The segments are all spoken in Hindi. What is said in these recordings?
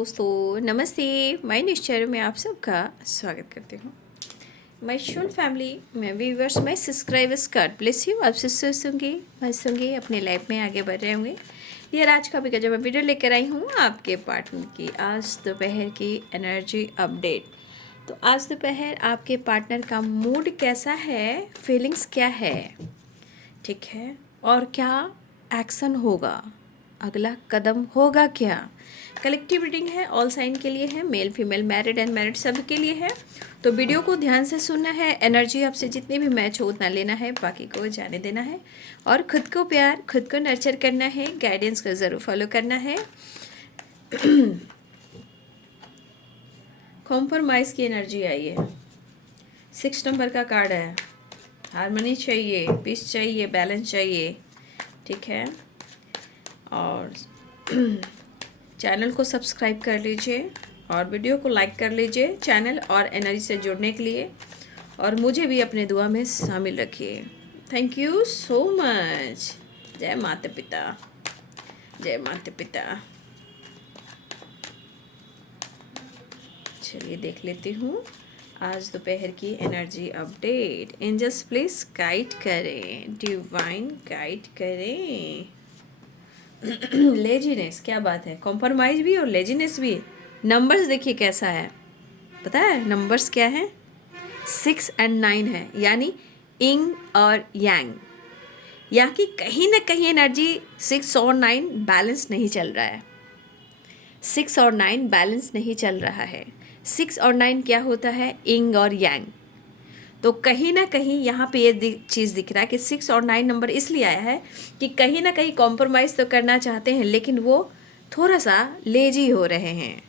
दोस्तों, नमस्ते। मैं निश्चर में आप सबका स्वागत करती हूँ। मैं शुन फैमिली में व्यूवर्स, मैं सब्सक्राइबर्स कार्ड ब्लेस यू। आप सुनगे मैं अपने लाइफ में आगे बढ़ रहे होंगे। यार आज का भी जब मैं वीडियो लेकर आई हूँ आपके पार्टनर की आज दोपहर की एनर्जी अपडेट। तो आज दोपहर आपके पार्टनर का मूड कैसा है, फीलिंग्स क्या है, ठीक है, और क्या एक्शन होगा, अगला कदम होगा क्या। कलेक्टिव रीडिंग है, ऑल साइन के लिए है, male female married and married सभी के लिए है। तो वीडियो को ध्यान से सुनना है। एनर्जी आपसे जितनी भी मैच हो उतना लेना है, बाकी को जाने देना है। और खुद को प्यार, खुद को नर्चर करना है। गाइडेंस को ज़रूर फॉलो करना है। कॉम्प्रोमाइज़ की एनर्जी आई है। 6 नंबर का कार्ड है। हारमोनी चाहिए, पीस चाहिए, बैलेंस चाहिए, ठीक है। और चैनल को सब्सक्राइब कर लीजिए और वीडियो को लाइक कर लीजिए चैनल और एनर्जी से जुड़ने के लिए, और मुझे भी अपने दुआ में शामिल रखिए। Thank you so much. जय माता पिता, जय माता पिता। चलिए देख लेती हूँ आज दोपहर की energy update. Angels please guide करें, डिवाइन गाइड करें। लेजीनेस, क्या बात है, कॉम्प्रोमाइज़ भी और लेजीनेस भी। नंबर्स देखिए कैसा है, पता है नंबर्स क्या है? 6 और 9 है, यानी इंग और यांग। यहाँ की कहीं ना कहीं एनर्जी 6 और 9 बैलेंस नहीं चल रहा है। 6 और 9 बैलेंस नहीं चल रहा है। 6 और 9 क्या होता है? इंग और यांग। तो कहीं ना कहीं यहाँ पे ये चीज़ दिख रहा है कि 6 और 9 नंबर इसलिए आया है कि कहीं ना कहीं कॉम्प्रोमाइज़ तो करना चाहते हैं, लेकिन वो थोड़ा सा लेजी हो रहे हैं,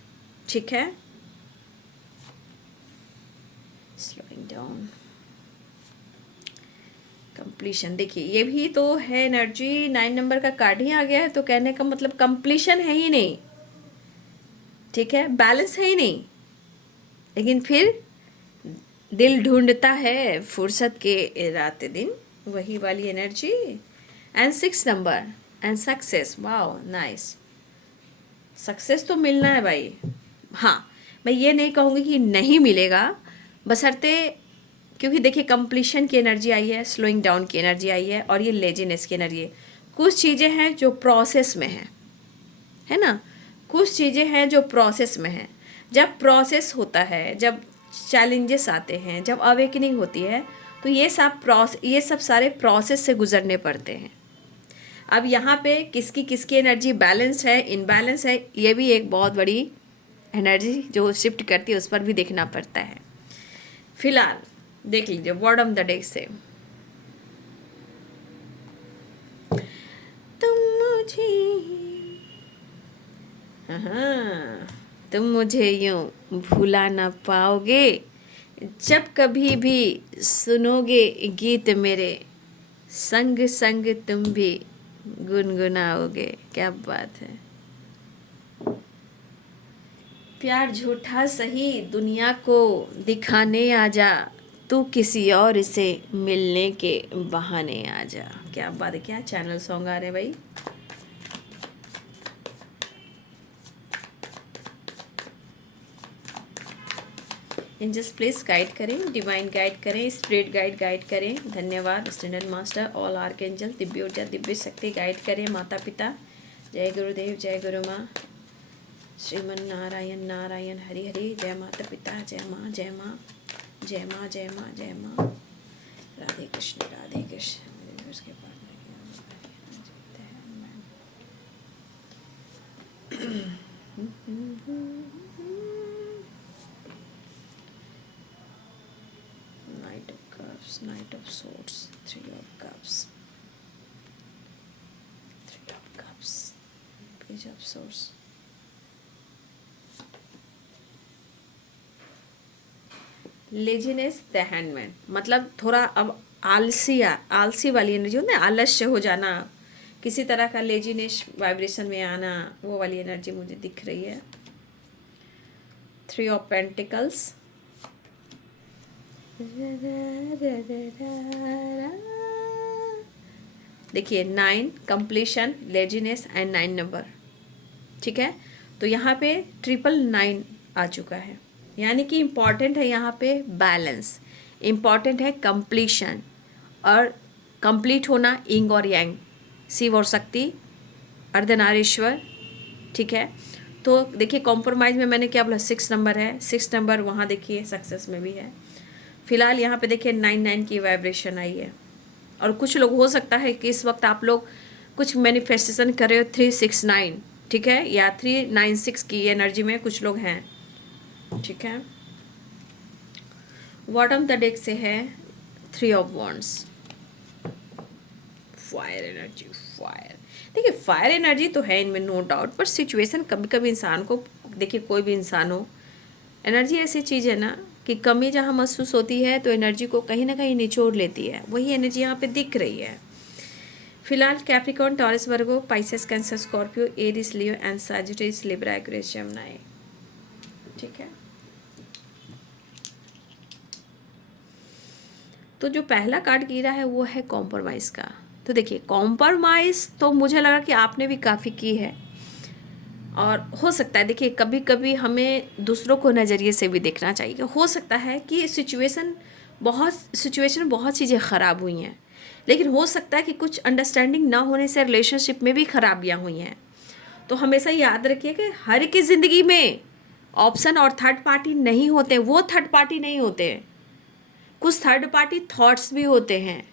ठीक है। Slowing down, completion. देखिए ये भी तो है एनर्जी। 9 नंबर का कार्ड ही आ गया है, तो कहने का मतलब कंप्लीशन है ही नहीं, ठीक है, बैलेंस है ही नहीं। लेकिन फिर दिल ढूंढता है फुर्सत के रात दिन, वही वाली energy. And 6 number and success, wow nice. Success तो मिलना है भाई। हाँ, मैं ये नहीं कहूँगी कि नहीं मिलेगा, बशर्ते, क्योंकि देखिए कंप्लीशन की एनर्जी आई है, स्लोइंग डाउन की एनर्जी आई है, और ये लेजीनेस की एनर्जी है। कुछ चीज़ें हैं जो प्रोसेस में है ना, कुछ चीज़ें हैं जो प्रोसेस में हैं। जब प्रोसेस होता है, जब चैलेंजेस आते हैं, जब अवेकनिंग होती है, तो ये सब सारे प्रोसेस से गुजरने पड़ते हैं। अब यहाँ पे किसकी किसकी एनर्जी बैलेंस है, इनबैलेंस है, ये भी एक बहुत बड़ी एनर्जी जो शिफ्ट करती है, उस पर भी देखना पड़ता है। फिलहाल देख लीजिए बॉटम द डेक से, तुम मुझे, हाँ, तुम मुझे यूं भूला ना पाओगे, जब कभी भी सुनोगे गीत मेरे, संग संग तुम भी गुनगुनाओगे। क्या बात है। प्यार झूठा सही दुनिया को दिखाने आजा, तू किसी और से मिलने के बहाने आजा। क्या बात है, क्या चैनल सॉन्ग आ रहे हैं भाई। एंजल्स प्लीज गाइड करें, डिवाइन गाइड करें, स्पिरिट गाइड करें। धन्यवाद standard master, all arc angel, Divya ऊर्जा, दिव्य शक्ति गाइड करें। माता पिता, जय गुरुदेव, जय गुरु माँ, श्रीमन नारायण नारायण, हरि हरि। जय माता पिता, जय माँ, जय माँ, जय माँ, जय माँ, जय माँ। राधे कृष्ण, राधे कृष्ण। उसके बाद Knight of Cups, Knight of Swords, Three of Cups, Three of Cups, Page of Swords. Laziness the handman, मतलब थोड़ा अब आलसी वाली एनर्जी होती है, आलस्य हो जाना, किसी तरह का लेजीनेस वाइब्रेशन में आना, वो वाली एनर्जी मुझे दिख रही है। 3 ऑफ पेंटिकल्स, देखिए 9 कंप्लीशन, लेजीनेस एंड 9 नंबर, ठीक है। तो यहाँ पे 999 आ चुका है, यानी कि इम्पॉर्टेंट है यहाँ पे बैलेंस, इम्पॉर्टेंट है कंप्लीशन, और कंप्लीट होना इंग और यांग, शिव और शक्ति, अर्धनारीश्वर, ठीक है। तो देखिए कॉम्प्रोमाइज़ में मैंने क्या बोला, 6 नंबर है, 6 नंबर वहाँ देखिए सक्सेस में भी है। फिलहाल यहाँ पे देखिए 99 की वाइब्रेशन आई है, और कुछ लोग हो सकता है कि इस वक्त आप लोग कुछ मैनिफेस्टेशन कर रहे हो 369, ठीक है, या 396 की एनर्जी में कुछ लोग हैं, ठीक है। बॉटम द डेक से है 3 of wands, fire energy, fire. देखिए फायर एनर्जी तो है इनमें, नो डाउट, पर सिचुएशन कभी कभी इंसान को, देखिए कोई भी इंसान हो, एनर्जी ऐसी चीज़ है ना कि कमी जहाँ महसूस होती है तो एनर्जी को कहीं ना कहीं निचोड़ लेती है, वही एनर्जी यहाँ पे दिख रही है। फिलहाल Capricorn, Taurus, Virgo, Pisces, Cancer, Scorpio, Aries, Leo and Sagittarius, Libra, Aquarius, Gemini, ठीक है। तो जो पहला कार्ड गिरा है वो है कॉम्प्रोमाइज़ का। तो देखिए कॉम्प्रोमाइज़ तो मुझे लगा कि आपने भी काफ़ी की है, और हो सकता है, देखिए कभी कभी हमें दूसरों को नज़रिए से भी देखना चाहिए कि हो सकता है कि सिचुएशन बहुत चीज़ें ख़राब हुई हैं, लेकिन हो सकता है कि कुछ अंडरस्टैंडिंग ना होने से रिलेशनशिप में भी खराबियाँ हुई हैं। तो हमेशा याद रखिए कि हर की ज़िंदगी में ऑप्शन और थर्ड पार्टी नहीं होते, वो थर्ड पार्टी नहीं होते, कुछ थर्ड पार्टी थॉट्स भी होते हैं,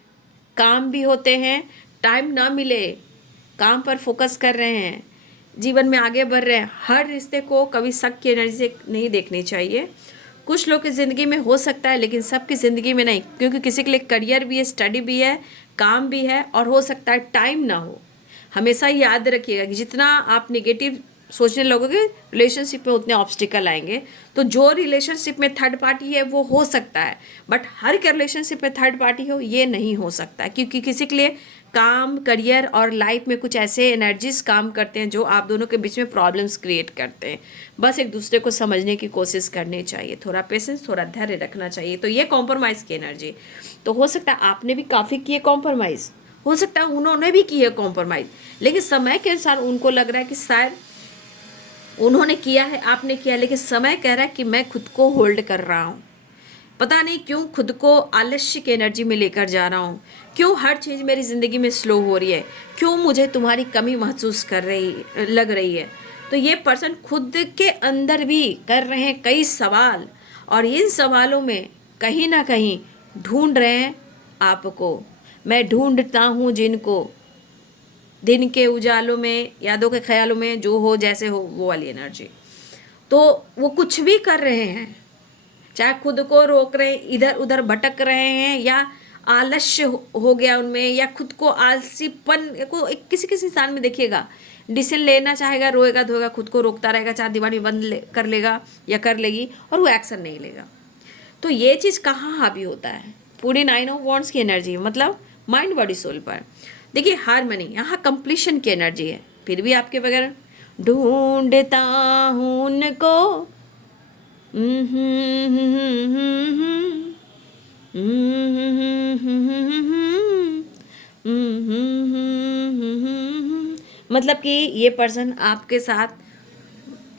काम भी होते हैं, टाइम ना मिले, काम पर फोकस कर रहे हैं, जीवन में आगे बढ़ रहे हैं। हर रिश्ते को कभी शक की एनर्जी से नहीं देखनी चाहिए। कुछ लोग की ज़िंदगी में हो सकता है, लेकिन सबकी ज़िंदगी में नहीं, क्योंकि किसी के लिए करियर भी है, स्टडी भी है, काम भी है, और हो सकता है टाइम ना हो। हमेशा याद रखिएगा कि जितना आप नेगेटिव सोचने लगोगे रिलेशनशिप में उतने ऑब्स्टिकल आएंगे। तो जो रिलेशनशिप में थर्ड पार्टी है वो हो सकता है, बट हर के रिलेशनशिप में थर्ड पार्टी हो ये नहीं हो सकता, क्योंकि किसी के लिए काम, करियर और लाइफ में कुछ ऐसे एनर्जीज काम करते हैं जो आप दोनों के बीच में प्रॉब्लम्स क्रिएट करते हैं। बस एक दूसरे को समझने की कोशिश करनी चाहिए, थोड़ा पेशेंस, थोड़ा धैर्य रखना चाहिए। तो ये कॉम्प्रोमाइज़ की एनर्जी, तो हो सकता है आपने भी काफ़ी किए कॉम्प्रोमाइज़, हो सकता है उन्होंने भी की है कॉम्प्रोमाइज़, लेकिन समय के अनुसार उनको लग रहा है कि शायद उन्होंने किया है, आपने किया, लेकिन समय कह रहा है कि मैं खुद को होल्ड कर रहा हूँ। पता नहीं क्यों खुद को आलस्य की एनर्जी में लेकर जा रहा हूँ, क्यों हर चीज़ मेरी ज़िंदगी में स्लो हो रही है, क्यों मुझे तुम्हारी कमी महसूस लग रही है। तो ये पर्सन खुद के अंदर भी कर रहे हैं कई सवाल, और इन सवालों में कहीं ना कहीं ढूंढ रहे हैं आपको। मैं ढूंढता हूँ जिनको, दिन के उजालों में, यादों के ख्यालों में, जो हो जैसे हो, वो वाली एनर्जी। तो वो कुछ भी कर रहे हैं, चाहे खुद को रोक रहे हैं, इधर उधर भटक रहे हैं, या आलस्य हो गया उनमें, या खुद को आलसीपन को किसी किसी इंसान में देखिएगा, डिसीजन लेना चाहेगा, रोएगा धोएगा, खुद को रोकता रहेगा, चाहे दीवानी बंद कर लेगा या कर लेगी, और वो एक्शन नहीं लेगा। तो ये चीज़ कहाँ हावी होता है, पूरी 9 ऑफ वॉन्ड्स की एनर्जी, मतलब माइंड बॉडी सोल पर। देखिए हारमनी, यहाँ कंप्लीशन की एनर्जी है, फिर भी आपके बगैर ढूंढता हूँ उनको, मतलब कि ये पर्सन आपके साथ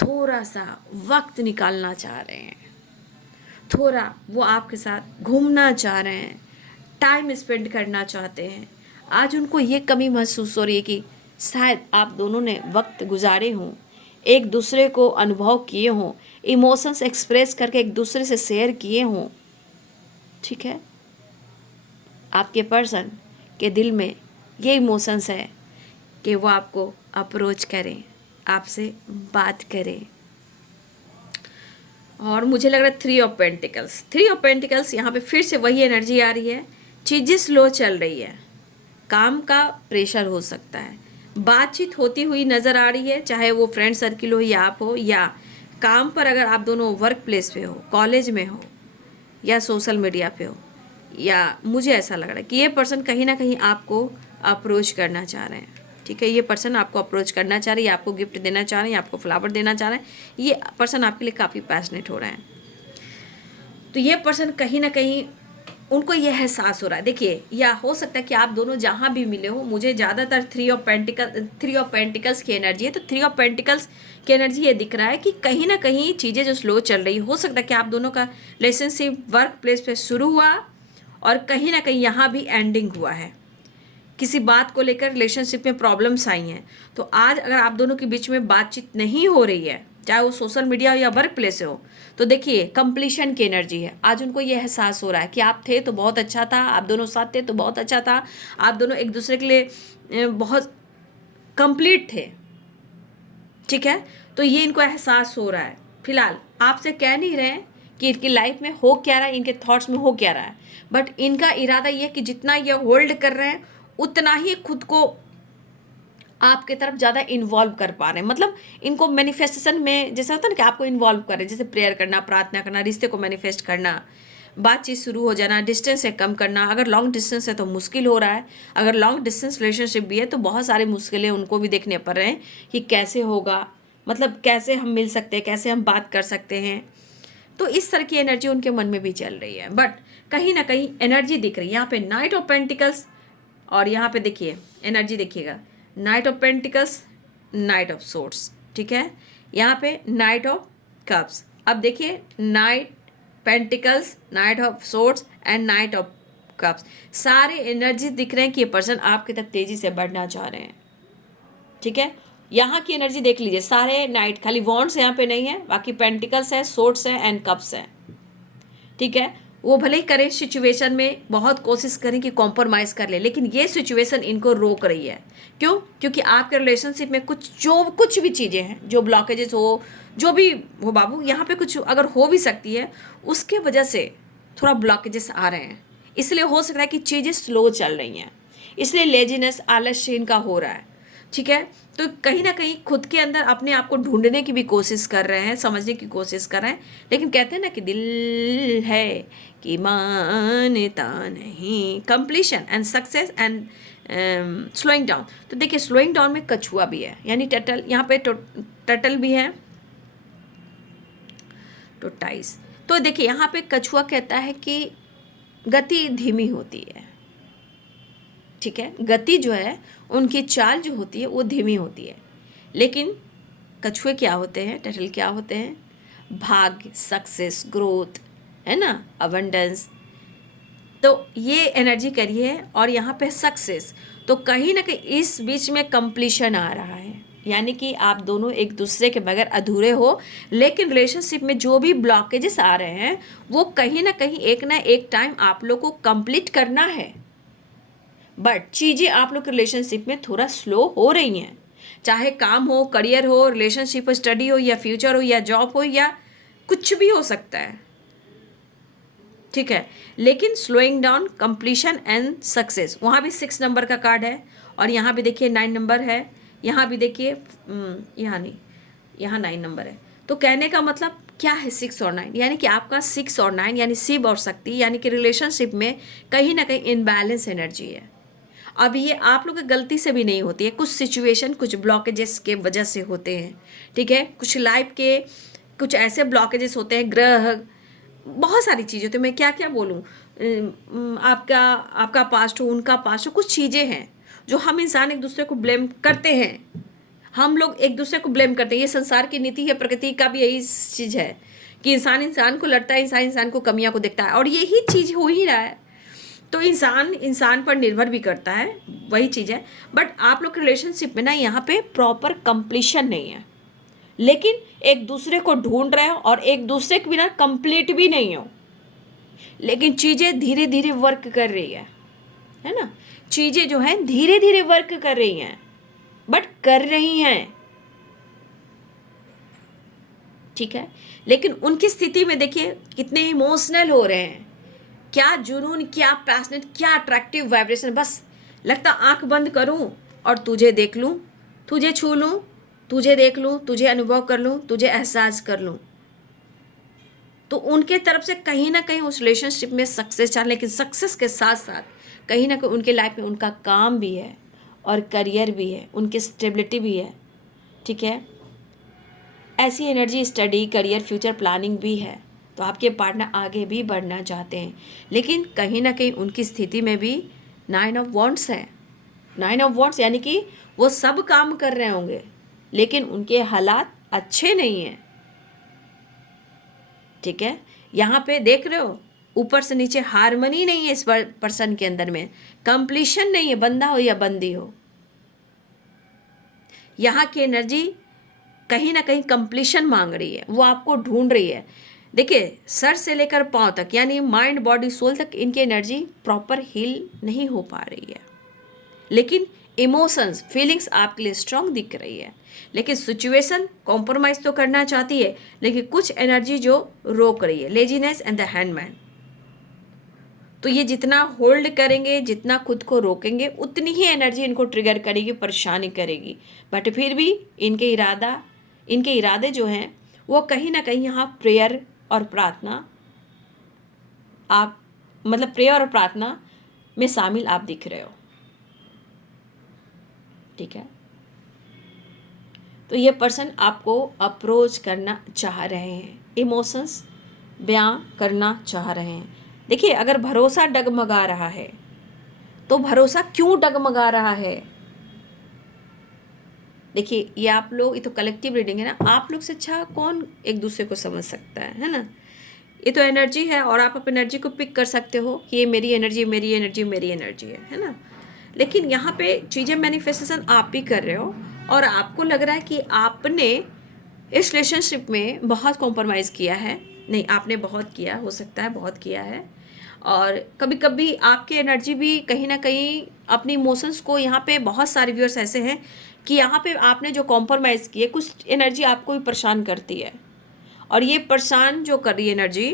थोड़ा सा वक्त निकालना चाह रहे हैं, थोड़ा वो आपके साथ घूमना चाह रहे हैं, टाइम स्पेंड करना चाहते हैं। आज उनको ये कमी महसूस हो रही है कि शायद आप दोनों ने वक्त गुजारे हों, एक दूसरे को अनुभव किए हों, इमोशंस एक्सप्रेस करके एक दूसरे से शेयर किए हों, ठीक है। आपके पर्सन के दिल में ये इमोशंस है कि वो आपको अप्रोच करें, आपसे बात करें। और मुझे लग रहा है 3 ऑफ पेंटिकल्स यहाँ पे फिर से वही एनर्जी आ रही है, चीज़ें स्लो चल रही है, काम का प्रेशर हो सकता है, बातचीत होती हुई नज़र आ रही है, चाहे वो फ्रेंड सर्किल हो या आप हो, या काम पर अगर आप दोनों वर्क प्लेस पे हो, कॉलेज में हो, या सोशल मीडिया पे हो, या मुझे ऐसा लग रहा है कि ये पर्सन कहीं ना कहीं आपको अप्रोच करना चाह रहे हैं, ठीक है। ये पर्सन आपको अप्रोच करना चाह रही है, आपको गिफ्ट देना चाह रहे हैं, आपको फ्लावर देना चाह रहे हैं। ये पर्सन आपके लिए काफ़ी पैशनेट हो रहा है। तो ये पर्सन कहीं ना कहीं उनको ये एहसास हो रहा है। देखिए, या हो सकता है कि आप दोनों जहाँ भी मिले हो, मुझे ज़्यादातर थ्री ऑफ पेंटिकल्स की एनर्जी है। तो थ्री ऑफ पेंटिकल्स की एनर्जी ये दिख रहा है कि कहीं ना कहीं चीज़ें जो स्लो चल रही, हो सकता है कि आप दोनों का रिलेशनशिप वर्क प्लेस पे शुरू हुआ और कहीं ना कहीं यहाँ भी एंडिंग हुआ है। किसी बात को लेकर रिलेशनशिप में प्रॉब्लम्स आई हैं। तो आज अगर आप दोनों के बीच में बातचीत नहीं हो रही है, चाहे वो सोशल मीडिया हो या वर्क प्लेस से हो, तो देखिए कंप्लीशन की एनर्जी है। आज उनको ये एहसास हो रहा है कि आप थे तो बहुत अच्छा था, आप दोनों साथ थे तो बहुत अच्छा था, आप दोनों एक दूसरे के लिए बहुत कंप्लीट थे। ठीक है, तो ये इनको एहसास हो रहा है। फिलहाल आपसे कह नहीं रहे हैं कि इनकी लाइफ में हो क्या रहा है, इनके थॉट्स में हो क्या रहा है, बट इनका इरादा ये है कि जितना ये होल्ड कर रहे हैं उतना ही खुद को आपके तरफ ज़्यादा इन्वॉल्व कर पा रहे हैं। मतलब इनको मैनिफेस्टेशन में जैसे होता है ना कि आपको इन्वॉल्व करें, जैसे प्रेयर करना, प्रार्थना करना, रिश्ते को मैनिफेस्ट करना, बातचीत शुरू हो जाना, डिस्टेंस से कम करना। अगर लॉन्ग डिस्टेंस है तो मुश्किल हो रहा है, अगर लॉन्ग डिस्टेंस रिलेशनशिप भी है तो बहुत सारी मुश्किलें उनको भी देखने पड़ रहे हैं कि कैसे होगा, मतलब कैसे हम मिल सकते हैं, कैसे हम बात कर सकते हैं। तो इस तरह की एनर्जी उनके मन में भी चल रही है, बट कहीं ना कहीं एनर्जी दिख रही है। यहाँ पे नाइट ऑफ पेंटिकल्स और यहाँ पे देखिए एनर्जी देखिएगा, night of pentacles, night of sorts. ठीक है, यहाँ पे नाइट ऑफ कप्स। अब देखिए night pentacles, night of sorts and night of cups, सारे एनर्जी दिख रहे हैं कि ये पर्सन आपकी तरफ तेजी से बढ़ना चाह रहे हैं। ठीक है, यहाँ की एनर्जी देख लीजिए, सारे नाइट, खाली वॉन्ड्स यहाँ पे नहीं है, बाकी पेंटिकल्स है, सोर्ट्स है एंड कप्स है। ठीक है, वो भले ही करें सिचुएशन में बहुत कोशिश करें कि कॉम्प्रोमाइज़ कर ले, लेकिन ये सिचुएशन इनको रोक रही है। क्यों? क्योंकि आपके रिलेशनशिप में कुछ भी चीज़ें हैं, जो ब्लॉकेजेस हो, जो भी हो बाबू, यहाँ पे कुछ अगर हो भी सकती है, उसके वजह से थोड़ा ब्लॉकेजेस आ रहे हैं। इसलिए हो सकता है कि चीज़ें स्लो चल रही हैं, इसलिए लेजीनेस, आलस्य इनका हो रहा है। ठीक है, तो कहीं ना कहीं खुद के अंदर अपने आप को ढूंढने की भी कोशिश कर रहे हैं, समझने की कोशिश कर रहे हैं, लेकिन कहते हैं ना कि दिल है कि मानता नहीं। Completion and success and slowing down. तो देखिए स्लोइंग डाउन में कछुआ भी है, यानी टर्टल, यहाँ पे टर्टल भी है, टोटाइस। तो देखिए यहाँ पे कछुआ कहता है कि गति धीमी होती है। ठीक है, गति जो है, उनकी चाल जो होती है वो धीमी होती है, लेकिन कछुए क्या होते हैं, टर्टल क्या होते हैं, भाग्य, सक्सेस, ग्रोथ, है ना, अबंडेंस। तो ये एनर्जी करिए, और यहाँ पे सक्सेस, तो कहीं ना कहीं इस बीच में कंप्लीशन आ रहा है, यानी कि आप दोनों एक दूसरे के बगैर अधूरे हो, लेकिन रिलेशनशिप में जो भी ब्लॉकेजेस आ रहे हैं वो कहीं ना एक टाइम आप लोग को कंप्लीट करना है। बट चीज़ें आप लोग के रिलेशनशिप में थोड़ा स्लो हो रही हैं, चाहे काम हो, करियर हो, रिलेशनशिप हो, स्टडी हो, या फ्यूचर हो, या जॉब हो, या कुछ भी हो सकता है। ठीक है, लेकिन slowing down, completion and success. वहाँ भी 6 नंबर का कार्ड है, और यहाँ भी देखिए 9 नंबर है, यहाँ भी देखिए यहाँ नहीं, यहाँ 9 नंबर है। तो कहने का मतलब क्या है 6 और 9, यानी कि आपका 6 और 9 यानी शिव और शक्ति, यानी कि रिलेशनशिप में कहीं ना कहीं इनबैलेंस एनर्जी है। अब ये आप लोग की गलती से भी नहीं होती है, कुछ सिचुएशन, कुछ ब्लॉकेजेस के वजह से होते हैं। ठीक है, कुछ लाइफ के कुछ ऐसे ब्लॉकेजेस होते हैं, ग्रह, बहुत सारी चीज़ें होती हैं, मैं क्या क्या बोलूँ, आपका पास्ट हो, उनका पास्ट हो, कुछ चीज़ें हैं जो हम इंसान एक दूसरे को ब्लेम करते हैं, हम लोग एक दूसरे को ब्लेम करते हैं। ये संसार की नीति है, प्रकृति का भी यही चीज़ है कि इंसान इंसान को लड़ता है, इंसान इंसान को कमियां को देखता है, और यही चीज़ हो ही रहा है। तो इंसान इंसान पर निर्भर भी करता है, वही चीज़ है। बट आप लोग के रिलेशनशिप में ना यहाँ पे प्रॉपर कंप्लीशन नहीं है, लेकिन एक दूसरे को ढूंढ रहे हो, और एक दूसरे के बिना कंप्लीट भी नहीं हो, लेकिन चीज़ें धीरे धीरे वर्क कर रही है ना, चीज़ें जो है धीरे धीरे वर्क कर रही हैं, बट कर रही हैं। ठीक है, लेकिन उनकी स्थिति में देखिए कितने इमोशनल हो रहे हैं, क्या जुनून, क्या पैशनेट, क्या अट्रैक्टिव वाइब्रेशन। बस लगता आंख बंद करूं और तुझे देख लूं, तुझे छू लूं, तुझे देख लूं, तुझे अनुभव कर लूं, तुझे एहसास कर लूं। तो उनके तरफ से कहीं ना कहीं उस रिलेशनशिप में सक्सेस चाह, लेकिन सक्सेस के साथ साथ कहीं ना कहीं उनके लाइफ में उनका काम भी है, और करियर भी है, उनकी स्टेबिलिटी भी है। ठीक है, ऐसी energy study, career, future planning भी है। तो आपके पार्टनर आगे भी बढ़ना चाहते हैं, लेकिन कहीं ना कहीं उनकी स्थिति में भी 9 ऑफ वॉन्ड्स है। 9 ऑफ वॉन्ड्स यानी कि वो सब काम कर रहे होंगे लेकिन उनके हालात अच्छे नहीं हैं। ठीक है, यहाँ पे देख रहे हो ऊपर से नीचे हार्मनी नहीं है इस पर्सन के अंदर में, कंप्लीशन नहीं है, बंदा हो या बंदी हो। यहाँ की एनर्जी कहीं ना कहीं कंप्लीशन मांग रही है, वो आपको ढूंढ रही है। देखिए सर से लेकर पांव तक यानी माइंड बॉडी सोल तक इनकी एनर्जी प्रॉपर हील नहीं हो पा रही है, लेकिन इमोशंस फीलिंग्स आपके लिए स्ट्रांग दिख रही है। लेकिन सिचुएशन कॉम्प्रोमाइज़ तो करना चाहती है, लेकिन कुछ एनर्जी जो रोक रही है, लेजीनेस एंड द हैंडमैन। तो ये जितना होल्ड करेंगे, जितना खुद को रोकेंगे, उतनी ही एनर्जी इनको ट्रिगर करेगी, परेशानी करेगी। बट फिर भी इनके इरादे जो हैं वो कहीं ना कहीं यहाँ प्रेयर और प्रार्थना प्रेयर और प्रार्थना में शामिल आप दिख रहे हो। ठीक है, तो ये पर्सन आपको अप्रोच करना चाह रहे हैं, इमोशंस बयां करना चाह रहे हैं। देखिए अगर भरोसा डगमगा रहा है तो भरोसा क्यों डगमगा रहा है? देखिए ये आप लोग, ये तो कलेक्टिव रीडिंग है ना, आप लोग से अच्छा कौन एक दूसरे को समझ सकता है ना। ये तो एनर्जी है और आप अपनी एनर्जी को पिक कर सकते हो कि ये मेरी एनर्जी मेरी एनर्जी मेरी एनर्जी है ना। लेकिन यहाँ पे चीज़ें मैनिफेस्टेशन आप भी कर रहे हो और आपको लग रहा है कि आपने इस रिलेशनशिप में बहुत कॉम्प्रोमाइज़ किया है। नहीं, आपने बहुत किया, हो सकता है बहुत किया है। और कभी कभी आपकी एनर्जी भी कहीं ना कहीं अपनी इमोशंस को, यहाँ पे बहुत सारे व्यूअर्स ऐसे हैं कि यहाँ पे आपने जो कॉम्प्रोमाइज़ किए, कुछ एनर्जी आपको भी परेशान करती है। और ये परेशान जो कर रही है एनर्जी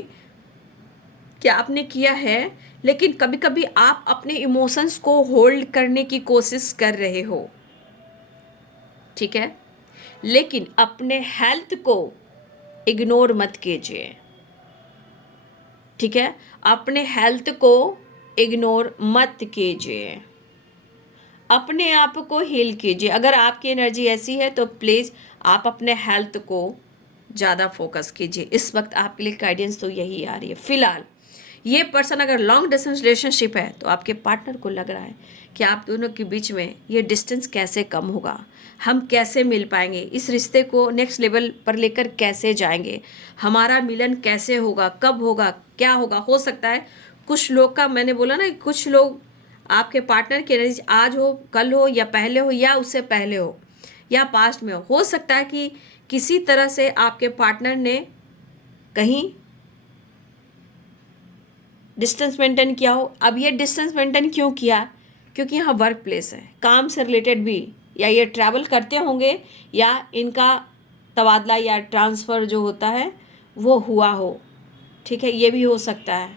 क्या आपने किया है, लेकिन कभी कभी आप अपने इमोशंस को होल्ड करने की कोशिश कर रहे हो। ठीक है, लेकिन अपने हेल्थ को इग्नोर मत कीजिए। ठीक है, अपने हेल्थ को इग्नोर मत कीजिए, अपने आप को हील कीजिए। अगर आपकी एनर्जी ऐसी है तो प्लीज़ आप अपने हेल्थ को ज़्यादा फोकस कीजिए। इस वक्त आपके लिए गाइडेंस तो यही आ रही है। फिलहाल ये पर्सन अगर लॉन्ग डिस्टेंस रिलेशनशिप है तो आपके पार्टनर को लग रहा है कि आप दोनों के बीच में ये डिस्टेंस कैसे कम होगा, हम कैसे मिल पाएंगे, इस रिश्ते को नेक्स्ट लेवल पर लेकर कैसे जाएंगे, हमारा मिलन कैसे होगा, कब होगा, क्या होगा। हो सकता है कुछ लोग का, मैंने बोला ना, कुछ लोग आपके पार्टनर की एनर्जी आज हो, कल हो, या पहले हो, या उससे पहले हो, या पास्ट में हो सकता है कि किसी तरह से आपके पार्टनर ने कहीं डिस्टेंस मेंटेन किया हो। अब ये डिस्टेंस मेंटेन क्यों किया? क्योंकि यहाँ वर्क प्लेस है, काम से रिलेटेड भी, या ये ट्रैवल करते होंगे या इनका तबादला या ट्रांसफ़र जो होता है वो हुआ हो। ठीक है, ये भी हो सकता है,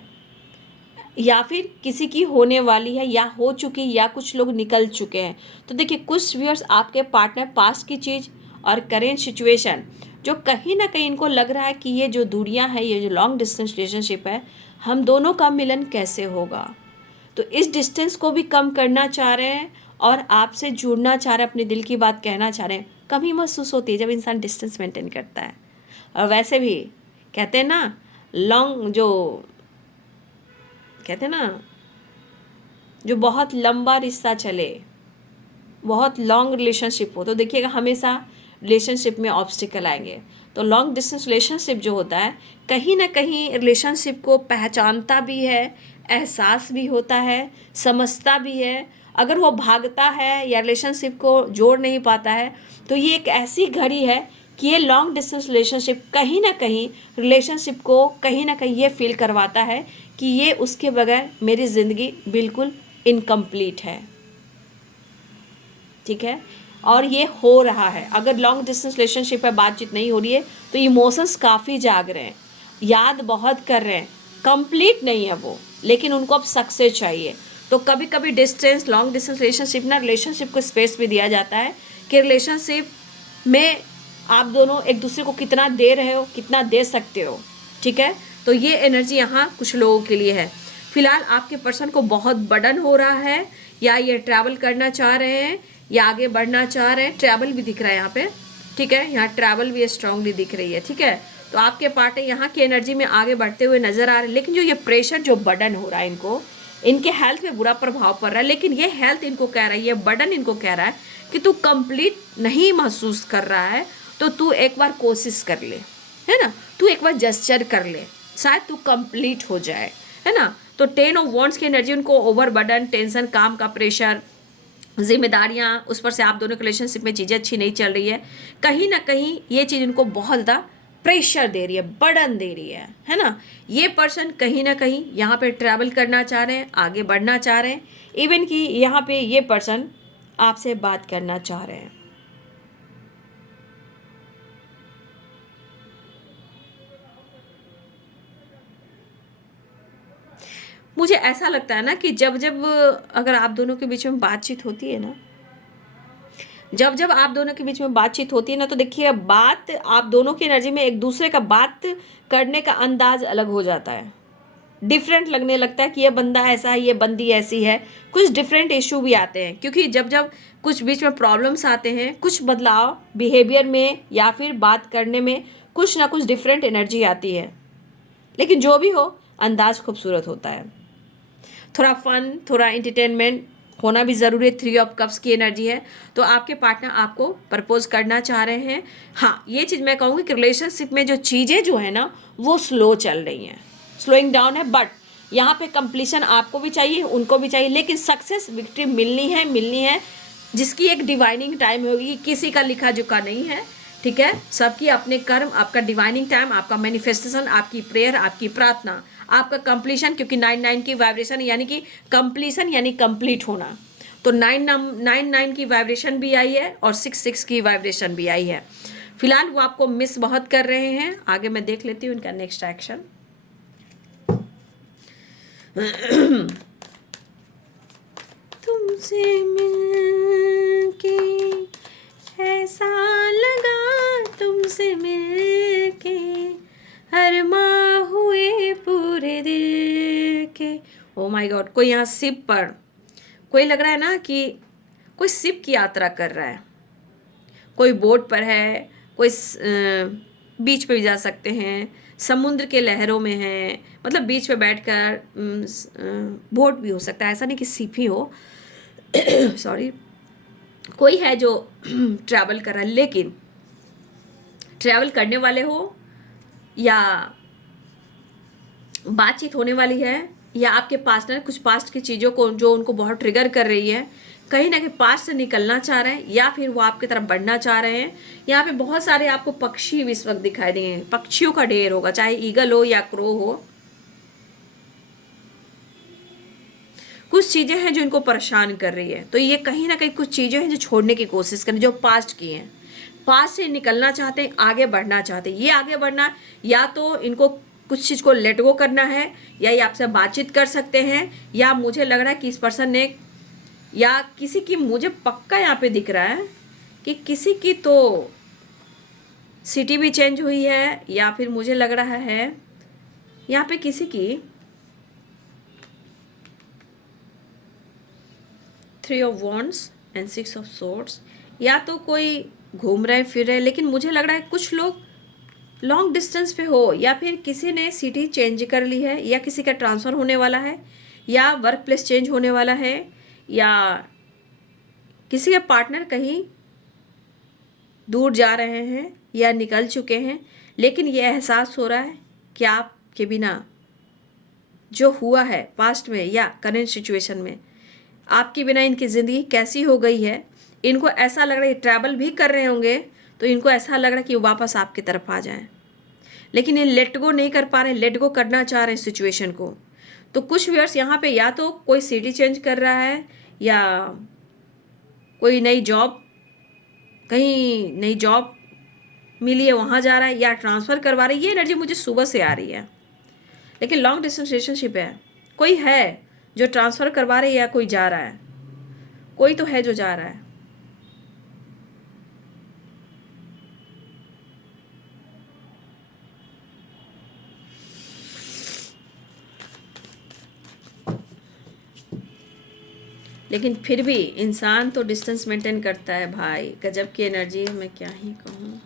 या फिर किसी की होने वाली है या हो चुकी, या कुछ लोग निकल चुके हैं। तो देखिए कुछ व्यूअर्स आपके पार्टनर पास्ट की चीज़ और करेंट सिचुएशन जो कहीं ना कहीं इनको लग रहा है कि ये जो दूरियां है, ये जो लॉन्ग डिस्टेंस रिलेशनशिप है, हम दोनों का मिलन कैसे होगा। तो इस डिस्टेंस को भी कम करना चाह रहे हैं और आपसे जुड़ना चाह रहे हैं, अपने दिल की बात कहना चाह रहे हैं। कमी महसूस होती है जब इंसान डिस्टेंस मेंटेन करता है। और वैसे भी कहते हैं ना, जो बहुत लंबा रिश्ता चले, बहुत लॉन्ग रिलेशनशिप हो, तो देखिएगा हमेशा रिलेशनशिप में ऑब्स्टिकल आएंगे। तो लॉन्ग डिस्टेंस रिलेशनशिप जो होता है कहीं ना कहीं रिलेशनशिप को पहचानता भी है, एहसास भी होता है, समझता भी है। अगर वो भागता है या रिलेशनशिप को जोड़ नहीं पाता है तो ये एक ऐसी घड़ी है कि ये लॉन्ग डिस्टेंस रिलेशनशिप कहीं ना कहीं रिलेशनशिप को कहीं ना कहीं ये फील करवाता है कि ये उसके बगैर मेरी ज़िंदगी बिल्कुल इनकम्प्लीट है। ठीक है, और ये हो रहा है। अगर लॉन्ग डिस्टेंस रिलेशनशिप है, बातचीत नहीं हो रही है, तो इमोशंस काफ़ी जाग रहे हैं, याद बहुत कर रहे हैं, कंप्लीट नहीं है वो, लेकिन उनको अब सक्सेस चाहिए। तो कभी कभी डिस्टेंस, लॉन्ग डिस्टेंस रिलेशनशिप को स्पेस भी दिया जाता है कि रिलेशनशिप में आप दोनों एक दूसरे को कितना दे रहे हो, कितना दे सकते हो। ठीक है, तो ये एनर्जी यहाँ कुछ लोगों के लिए है। फिलहाल आपके पर्सन को बहुत बर्डन हो रहा है, या ये ट्रैवल करना चाह रहे हैं या आगे बढ़ना चाह रहे हैं। ट्रैवल भी दिख रहा है यहाँ पे। ठीक है, यहाँ ट्रैवल भी स्ट्रांगली दिख रही है। ठीक है, तो आपके पार्टनर यहाँ की एनर्जी में आगे बढ़ते हुए नजर आ रहे हैं, लेकिन जो ये प्रेशर, जो बर्डन हो रहा है इनको, इनके हेल्थ पे बुरा प्रभाव पड़ रहा है। लेकिन ये हेल्थ इनको कह रहा है, ये बर्डन इनको कह रहा है कि तू कंप्लीट नहीं महसूस कर रहा है तो तू एक बार कोशिश कर ले, है ना, तू एक बार जेस्चर कर ले, शायद तू कंप्लीट हो जाए, है ना। तो 10 ऑफ वॉन्ड्स की एनर्जी उनको ओवर बर्डन, टेंशन, काम का प्रेशर, जिम्मेदारियां, उस पर से आप दोनों के रिलेशनशिप में चीज़ें अच्छी नहीं चल रही है, कहीं ना कहीं ये चीज़ उनको बहुत ज़्यादा प्रेशर दे रही है, बर्डन दे रही है ना। ये पर्सन कहीं ना कहीं यहाँ पे ट्रैवल करना चाह रहे हैं, आगे बढ़ना चाह रहे हैं, इवन कि यहाँ पे ये पर्सन आपसे बात करना चाह रहे हैं। मुझे ऐसा लगता है ना कि जब जब अगर आप दोनों के बीच में बातचीत होती है ना, जब जब आप दोनों के बीच में बातचीत होती है ना, तो देखिए बात, आप दोनों की एनर्जी में एक दूसरे का बात करने का अंदाज अलग हो जाता है, डिफरेंट लगने लगता है कि ये बंदा ऐसा है, ये बंदी ऐसी है, कुछ डिफरेंट इशू भी आते हैं, क्योंकि जब जब कुछ बीच में प्रॉब्लम्स आते हैं, कुछ बदलाव बिहेवियर में या फिर बात करने में कुछ ना कुछ डिफरेंट एनर्जी आती है, लेकिन जो भी हो अंदाज खूबसूरत होता है। थोड़ा फन, थोड़ा एंटरटेनमेंट होना भी ज़रूरी है। 3 ऑफ कप्स की एनर्जी है, तो आपके पार्टनर आपको प्रपोज करना चाह रहे हैं। हाँ, ये चीज़ मैं कहूँगी कि रिलेशनशिप में जो चीज़ें जो है ना वो स्लो चल रही हैं, स्लोइंग डाउन है, बट यहाँ पे कंप्लीशन आपको भी चाहिए, उनको भी चाहिए, लेकिन सक्सेस, विक्ट्री मिलनी है, जिसकी एक डिवाइनिंग टाइम होगी, किसी का लिखा झुका नहीं है। ठीक है, सबकी अपने कर्म, आपका डिवाइनिंग टाइम, आपका मैनिफेस्टेशन, आपकी प्रेयर, आपकी प्रार्थना, आपका कंप्लीशन, क्योंकि 9 की वाइब्रेशन यानी कि कंप्लीशन यानी कंप्लीट होना, तो 9 की वाइब्रेशन भी आई है और 6 की वाइब्रेशन भी आई है। फिलहाल वो आपको मिस बहुत कर रहे हैं। आगे मैं देख लेती हूँ इनका नेक्स्ट एक्शन। तुमसे मिलके ऐसा लगा, तुमसे मिलके हर माह हुए पूरे दिल के। ओ माय गॉड, कोई यहाँ शिप पर, कोई लग रहा है ना कि कोई शिप की यात्रा कर रहा है, कोई बोट पर है, कोई बीच पे भी जा सकते हैं, समुद्र के लहरों में है, मतलब बीच पे बैठकर बोट भी हो सकता है, ऐसा नहीं कि शिप ही हो। सॉरी, कोई है जो ट्रैवल कर रहा है, लेकिन ट्रैवल करने वाले हो या बातचीत होने वाली है, या आपके पार्टनर कुछ पास्ट की चीज़ों को जो उनको बहुत ट्रिगर कर रही है, कहीं ना कहीं पास्ट से निकलना चाह रहे हैं, या फिर वो आपकी तरफ बढ़ना चाह रहे हैं। यहाँ पे बहुत सारे आपको पक्षी इस वक्त दिखाई देंगे, पक्षियों का ढेर होगा, चाहे ईगल हो या क्रो हो। कुछ चीज़ें हैं जो इनको परेशान कर रही है, तो ये कहीं ना कहीं कुछ चीज़ें हैं जो छोड़ने की कोशिश करें, जो पास्ट की हैं, पास्ट से निकलना चाहते हैं, आगे बढ़ना चाहते हैं। ये आगे बढ़ना, या तो इनको कुछ चीज़ को लेट गो करना है, या ये आपसे बातचीत कर सकते हैं, या मुझे लग रहा है कि इस पर्सन ने, या किसी की, मुझे पक्का यहाँ पे दिख रहा है कि किसी की तो सिटी भी चेंज हुई है, या फिर मुझे लग रहा है यहाँ पे किसी की 3 of wands and 6 of swords, या तो कोई घूम रहे फिर रहे, लेकिन मुझे लग रहा है कुछ लोग लॉन्ग डिस्टेंस पे हो, या फिर किसी ने सिटी चेंज कर ली है, या किसी का ट्रांसफ़र होने वाला है, या वर्क प्लेस चेंज होने वाला है, या किसी के पार्टनर कहीं दूर जा रहे हैं या निकल चुके हैं, लेकिन ये एहसास हो रहा है कि आपके बिना जो हुआ है पास्ट में या करेंट सिचुएशन में, आपके बिना इनकी ज़िंदगी कैसी हो गई है। इनको ऐसा लग रहा है, ट्रैवल भी कर रहे होंगे तो इनको ऐसा लग रहा है कि वो वापस आपकी तरफ आ जाएं, लेकिन ये लेट गो नहीं कर पा रहे, लेट गो करना चाह रहे हैं सिचुएशन को। तो कुछ व्यूअर्स यहाँ पे या तो कोई सिटी चेंज कर रहा है, या कोई नई जॉब, कहीं नई जॉब मिली है वहाँ जा रहा है, या ट्रांसफ़र करवा रहा है। ये एनर्जी मुझे सुबह से आ रही है, लेकिन लॉन्ग डिस्टेंस रिलेशनशिप है, कोई है जो ट्रांसफ़र करवा रहे हैं, या कोई जा रहा है, कोई तो है जो जा रहा है। लेकिन फिर भी इंसान तो डिस्टेंस मेंटेन करता है भाई। गजब की एनर्जी है, मैं क्या ही कहूँ।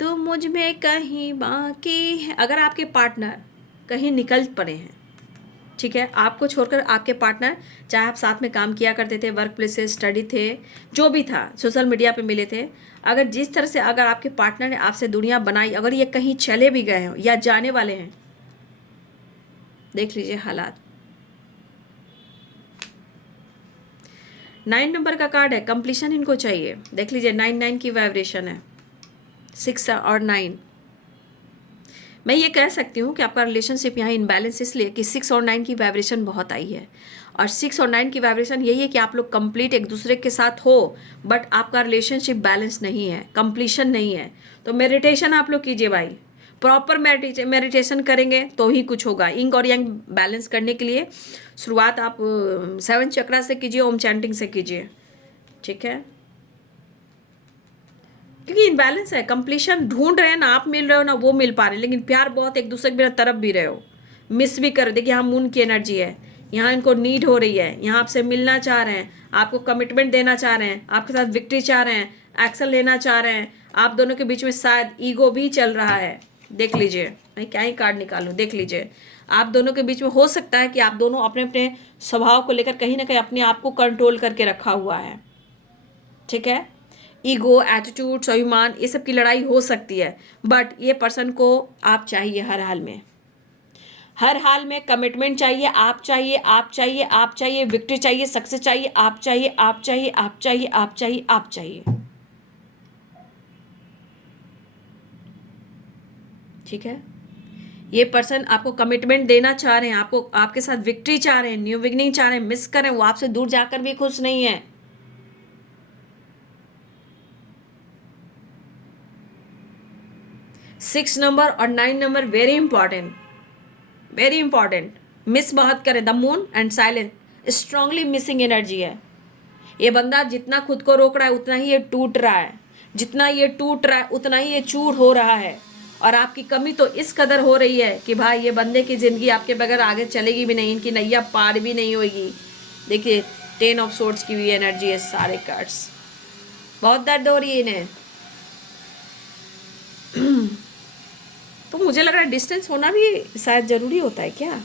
तो मुझ में कहीं बाकी है। अगर आपके पार्टनर कहीं निकल पड़े हैं, ठीक है, आपको छोड़कर आपके पार्टनर, चाहे आप साथ में काम किया करते थे, वर्क प्लेस से स्टडी थे, जो भी था, सोशल मीडिया पे मिले थे, अगर जिस तरह से अगर आपके पार्टनर ने आपसे दुनिया बनाई, अगर ये कहीं चले भी गए हो या जाने वाले हैं, देख लीजिए हालात। 9 नंबर का कार्ड है, कंप्लीशन इनको चाहिए। देख लीजिए 9 की वाइब्रेशन है, 6 और 9। मैं ये कह सकती हूँ कि आपका रिलेशनशिप यहाँ इनबैलेंस इसलिए कि 6 और 9 की वाइब्रेशन बहुत आई है। और 6 और 9 की वाइब्रेशन यही है कि आप लोग कंप्लीट एक दूसरे के साथ हो, बट आपका रिलेशनशिप बैलेंस नहीं है, कंप्लीशन नहीं है। तो मेडिटेशन आप लोग कीजिए भाई, प्रॉपर मेडिटेशन करेंगे तो ही कुछ होगा। इंग और यंग बैलेंस करने के लिए शुरुआत आप 7 चक्रा से कीजिए, ओम चैंटिंग से कीजिए, ठीक है, क्योंकि इनबैलेंस है। कंप्लीशन ढूंढ रहे हैं ना, आप मिल रहे हो ना वो मिल पा रहे हैं, लेकिन प्यार बहुत एक दूसरे के बिना तरफ भी रहे हो, मिस भी कर। देखिए यहाँ मून की एनर्जी है, यहाँ इनको नीड हो रही है, यहाँ आपसे मिलना चाह रहे हैं, आपको कमिटमेंट देना चाह रहे हैं, आपके साथ विक्ट्री चाह रहे हैं, एक्शन लेना चाह रहे हैं। आप दोनों के बीच में शायद ईगो भी चल रहा है। देख लीजिए, मैं क्या ही कार्ड निकालूं, देख लीजिए आप दोनों के बीच में हो सकता है कि आप दोनों अपने अपने स्वभाव को लेकर कहीं ना कहीं अपने आप को कंट्रोल करके रखा हुआ है, ठीक है। ईगो, एटीट्यूड, स्वाभिमान, ये सब की लड़ाई हो सकती है, बट ये पर्सन को आप चाहिए हर हाल में, हर हाल में कमिटमेंट चाहिए, आप चाहिए, आप चाहिए, आप चाहिए, विक्ट्री चाहिए, सक्सेस चाहिए, आप चाहिए, आप चाहिए, आप चाहिए, आप चाहिए, आप चाहिए, ठीक है। ये पर्सन आपको कमिटमेंट देना चाह रहे हैं, आपको आपके साथ विक्ट्री चाह रहे हैं, न्यू बिगनिंग चाह रहे हैं, मिस कर रहे हैं, वो आपसे दूर जाकर भी खुश नहीं है। 6 नंबर और 9 number very important, very important. Miss बहुत करे, the moon and silence, strongly missing energy है। ये बंदा जितना खुद को रोक रहा है उतना ही ये टूट रहा है, जितना ये टूट रहा है उतना ही ये चूर हो रहा है। और आपकी कमी तो इस कदर हो रही है कि भाई ये बंदे की ज़िंदगी आपके बगैर आगे चलेगी भी नहीं, इनकी नैया पार भी नहीं होगी। देखिए 10 ऑफ सोर्ड्स की भी एनर्जी है, सारे कार्ड्स। बहुत दर्द हो रही है इन्हें। तो मुझे लग रहा है डिस्टेंस होना भी शायद ज़रूरी होता है क्या।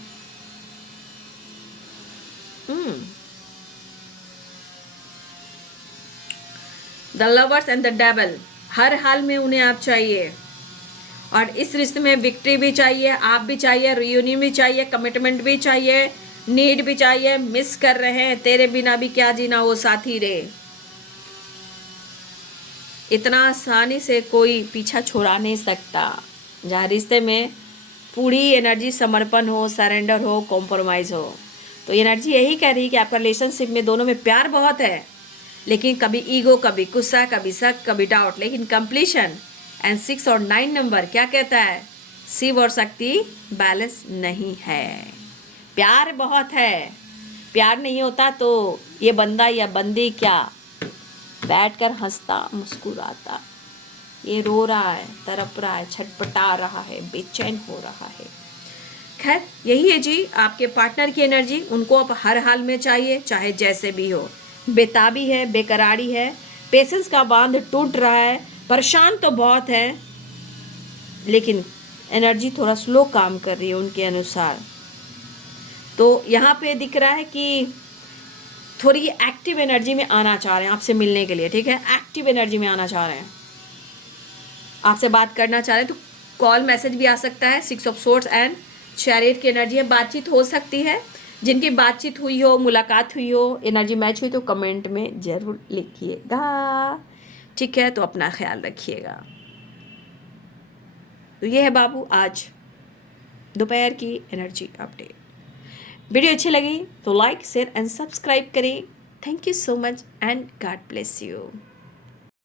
The lovers and the devil, हर हाल में उन्हें आप चाहिए, और इस रिश्ते में विक्ट्री भी चाहिए, आप भी चाहिए, रियूनियन भी चाहिए, कमिटमेंट भी चाहिए, नीड भी चाहिए। मिस कर रहे हैं, तेरे बिना भी क्या जीना वो साथी रे। इतना आसानी से कोई पीछा छुड़ा नहीं सकता। जहाँ रिश्ते में पूरी एनर्जी समर्पण हो, सरेंडर हो, कॉम्प्रोमाइज़ हो। तो एनर्जी यही कह रही है कि आपका रिलेशनशिप में दोनों में प्यार बहुत है, लेकिन कभी ईगो, कभी गुस्सा, कभी शक, कभी डाउट, लेकिन कंप्लीशन। एंड 6 और 9 नंबर क्या कहता है, शिव और शक्ति बैलेंस नहीं है। प्यार बहुत है, प्यार नहीं होता तो ये बंदा या बंदी क्या बैठकर हंसता मुस्कुराता। ये रो रहा है, तड़प रहा है, छटपटा रहा है, बेचैन हो रहा है। खैर यही है जी आपके पार्टनर की एनर्जी, उनको अब हर हाल में चाहिए, चाहे जैसे भी हो। बेताबी है, बेकरारी है, पेशेंस का बांध टूट रहा है, परेशान तो बहुत है, लेकिन एनर्जी थोड़ा स्लो काम कर रही है उनके अनुसार। तो यहाँ पे दिख रहा है कि थोड़ी एक्टिव एनर्जी में आना चाह रहे हैं आपसे मिलने के लिए, ठीक है, एक्टिव एनर्जी में आना चाह रहे हैं, आपसे बात करना चाह रहे हैं। तो कॉल मैसेज भी आ सकता है। 6 ऑफ सोर्ड्स एंड चैरियट की एनर्जी है, बातचीत हो सकती है। जिनकी बातचीत हुई हो, मुलाकात हुई हो, एनर्जी मैच हुई तो कमेंट में ज़रूर लिखिएगा, ठीक है। तो अपना ख्याल रखिएगा। तो ये है बाबू आज दोपहर की एनर्जी अपडेट। वीडियो अच्छी लगी तो लाइक, शेयर एंड सब्सक्राइब करें। Thank you so much and God bless you.